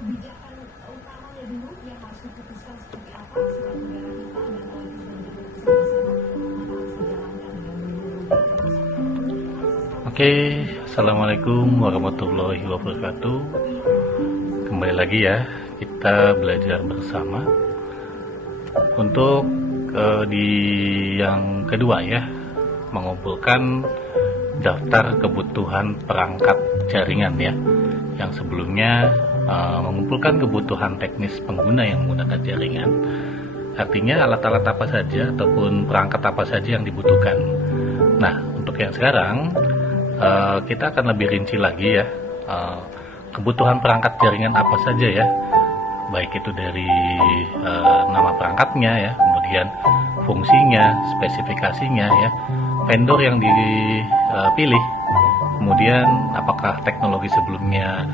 kebijakan utamanya dulu yang harus diputuskan seperti apa surat negara kita dan politis dan diplomasi bersama maka harus dijalankan dengan menyeluruh. Oke, Assalamualaikum warahmatullahi wabarakatuh. Kembali lagi ya, kita belajar bersama untuk di yang kedua ya, mengumpulkan daftar kebutuhan perangkat jaringan ya. Yang sebelumnya mengumpulkan kebutuhan teknis pengguna yang menggunakan jaringan. Artinya alat-alat apa saja ataupun perangkat apa saja yang dibutuhkan. Nah, untuk yang sekarang kita akan lebih rinci lagi ya, kebutuhan perangkat jaringan apa saja ya, baik itu dari nama perangkatnya ya, kemudian fungsinya, spesifikasinya ya, vendor yang dipilih, kemudian apakah teknologi sebelumnya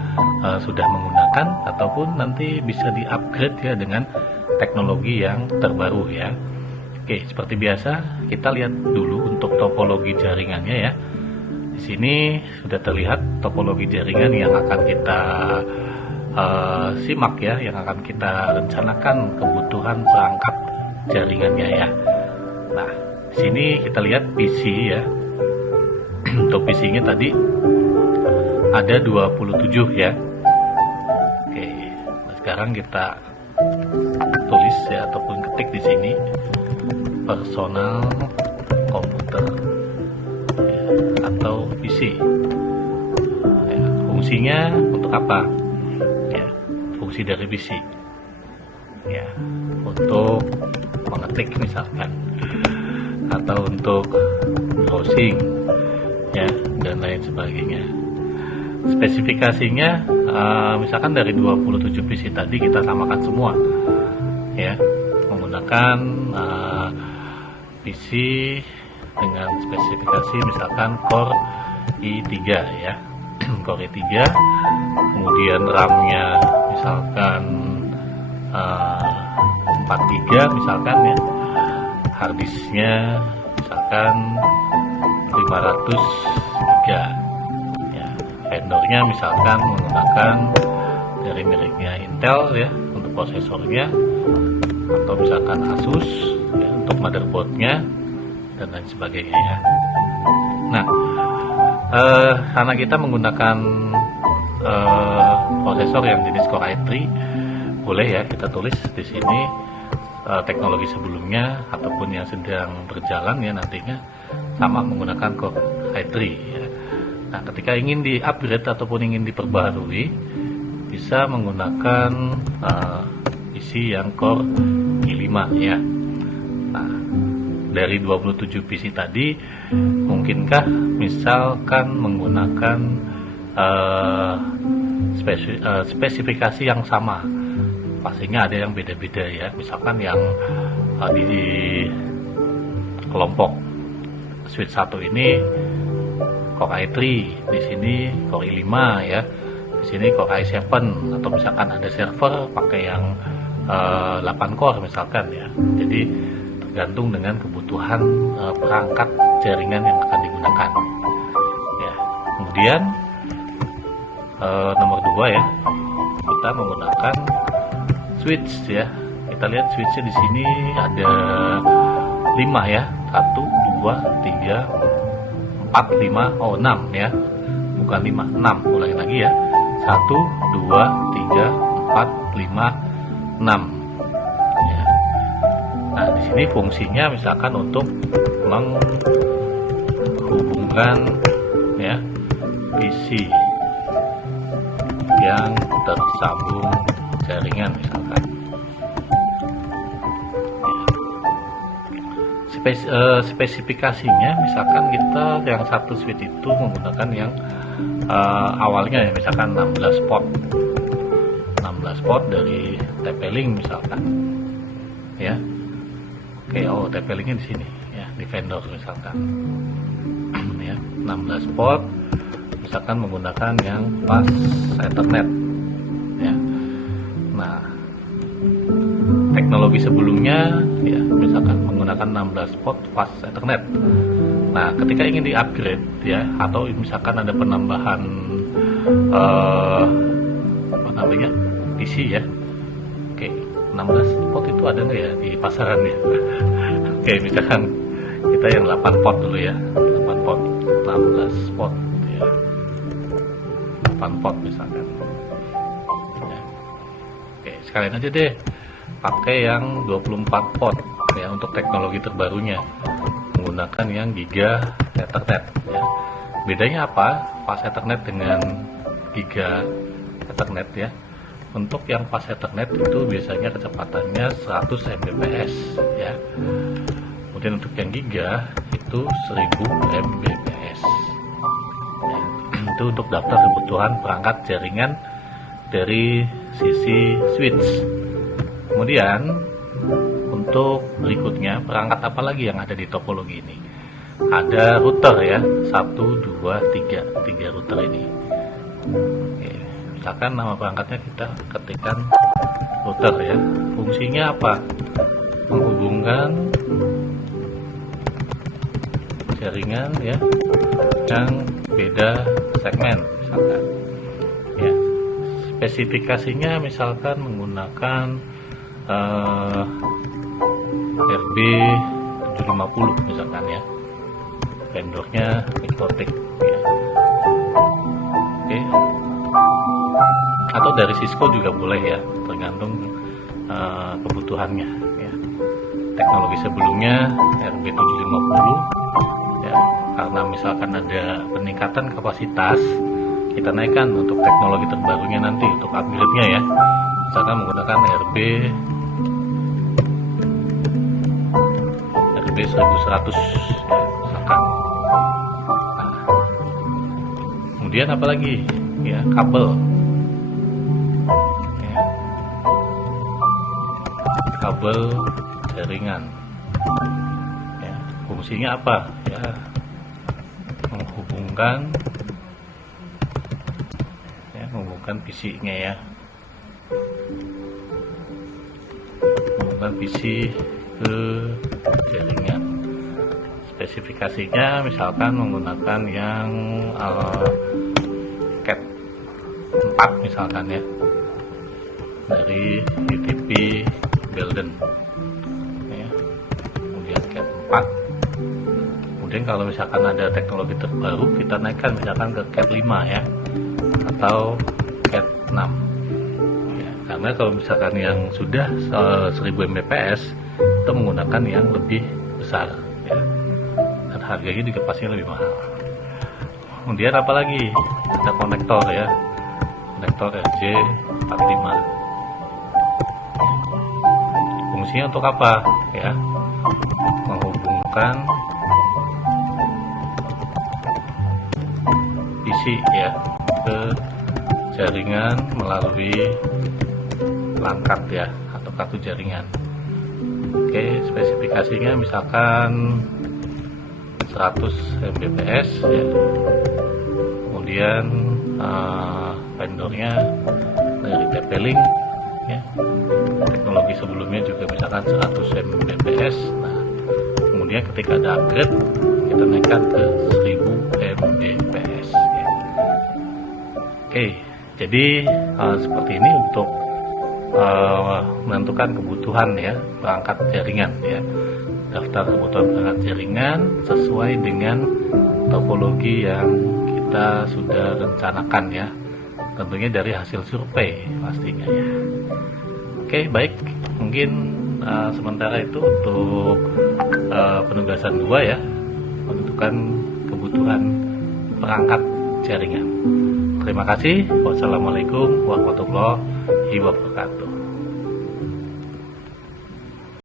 sudah menggunakan ataupun nanti bisa di-upgrade ya dengan teknologi yang terbaru ya. Oke, seperti biasa kita lihat dulu untuk topologi jaringannya ya. Di sini sudah terlihat topologi jaringan yang akan kita simak ya, yang akan kita rencanakan kebutuhan perangkat jaringannya ya. Nah, di sini kita lihat PC ya. Untuk PC-nya tadi ada 27 ya. Oke, nah sekarang kita tulis ya ataupun ketik di sini personal komputer atau PC. Ya, fungsinya untuk apa? Ya, fungsi dari PC. Ya, untuk mengetik misalkan, atau untuk browsing, ya, dan lain sebagainya. Spesifikasinya, misalkan dari 27 PC tadi kita samakan semua, ya, menggunakan PC dengan spesifikasi misalkan Core i3 ya, Core i3, kemudian RAM-nya misalkan 4 GB misalkan ya, harddisknya misalkan 500 GB ya, vendornya misalkan menggunakan dari miliknya Intel ya untuk prosesornya, atau misalkan Asus ya, untuk motherboardnya dan lain sebagainya ya. Nah, karena kita menggunakan prosesor yang jenis Core i3, boleh ya kita tulis di sini teknologi sebelumnya ataupun yang sedang berjalan ya nantinya sama menggunakan Core i3 ya. Nah, ketika ingin di-upgrade ataupun ingin diperbarui, bisa menggunakan PC yang Core i5 ya. Nah, dari 27 PC tadi, mungkinkah misalkan menggunakan spesifikasi yang sama? Pastinya ada yang beda-beda ya. Misalkan yang di kelompok switch 1 ini Core i3, di sini Core i5 ya, di sini Core i7, atau misalkan ada server pakai yang 8 core misalkan ya. Jadi tergantung dengan kebutuhan perangkat jaringan yang akan digunakan ya. Kemudian nomor 2 ya, kita menggunakan switch ya. Kita lihat switchnya di sini ada 5 ya, 1 2 3 4 5, oh 6 ya, bukan 5, 6. Ulangi lagi ya, 1 2 3 4 5 6. Nah, di sini fungsinya misalkan untuk menghubungkan ya PC yang tersambung jaringan misalkan. Spesifikasinya misalkan kita yang satu switch itu menggunakan yang awalnya ya misalkan 16 port dari TP-Link misalkan ya. Oke, oh TP-Linknya di sini ya, di vendor misalkan ya, 16 port misalkan menggunakan yang fast Ethernet ya. Nah, teknologi sebelumnya ya misalkan menggunakan 16 port fast Ethernet. Nah, ketika ingin di-upgrade ya, atau misalkan ada penambahan PC ya. Oke, 16 pot itu ada nggak ya di pasaran ya? Oke, misalkan kita yang 8 pot dulu ya, 8 pot, 16 pot gitu ya, 8 pot misalkan ya. Oke, sekalian aja deh pakai yang 24 pot ya untuk teknologi terbarunya, menggunakan yang Giga Ethernet ya. Bedanya apa pas Ethernet dengan Giga Ethernet ya? Untuk yang pas Ethernet itu biasanya kecepatannya 100 Mbps ya. Kemudian untuk yang Giga itu 1000 Mbps ya. Itu untuk daftar kebutuhan perangkat jaringan dari sisi switch. Kemudian untuk berikutnya, perangkat apa lagi yang ada di topologi ini? Ada router ya, 1, 2, 3 router ini. Oke, misalkan nama perangkatnya kita ketikkan router ya. Fungsinya apa? Menghubungkan jaringan ya yang beda segmen misalkan. Ya. Spesifikasinya misalkan menggunakan RB 750 misalkan ya, vendornya Mikrotik ya. Oke. Atau dari Cisco juga boleh ya, tergantung kebutuhannya ya. Teknologi sebelumnya RB 750 ya, karena misalkan ada peningkatan kapasitas, kita naikkan untuk teknologi terbarunya nanti untuk upgrade-nya ya, misalkan menggunakan RB 1100 ya, misalkan. Nah, kemudian apalagi ya, kabel ya, kabel jaringan ya, fungsinya apa ya? Menghubungkan PC-nya ya, menghubungkan PC ke jaringan. Spesifikasinya misalkan menggunakan yang Cat 4 misalkan ya, dari UTP Belden ya. Kemudian Cat 4. Kemudian kalau misalkan ada teknologi terbaru, kita naikkan misalkan ke Cat 5 ya, atau Cat 6 ya. Karena kalau misalkan yang sudah 1000 Mbps itu menggunakan yang lebih besar ya, dan harganya juga pasti lebih mahal. Kemudian apalagi ada konektor ya, konektor RJ45. Fungsinya untuk apa ya? Menghubungkan PC ya ke jaringan melalui langkat ya, atau kartu jaringan. Oke, spesifikasinya misalkan 100 Mbps ya. Kemudian vendornya dari TP-Link ya. Teknologi sebelumnya juga misalkan 100 Mbps. Nah, kemudian ketika ada upgrade, kita naikkan ke 1000 Mbps ya. Oke, jadi seperti ini untuk menentukan kebutuhan ya perangkat jaringan ya, daftar kebutuhan perangkat jaringan sesuai dengan topologi yang kita sudah rencanakan ya, tentunya dari hasil survei pastinya ya. Oke, baik, mungkin sementara itu untuk penugasan 2 ya, menentukan kebutuhan perangkat jaringan. Terima kasih. Wassalamualaikum warahmatullahi wabarakatuh.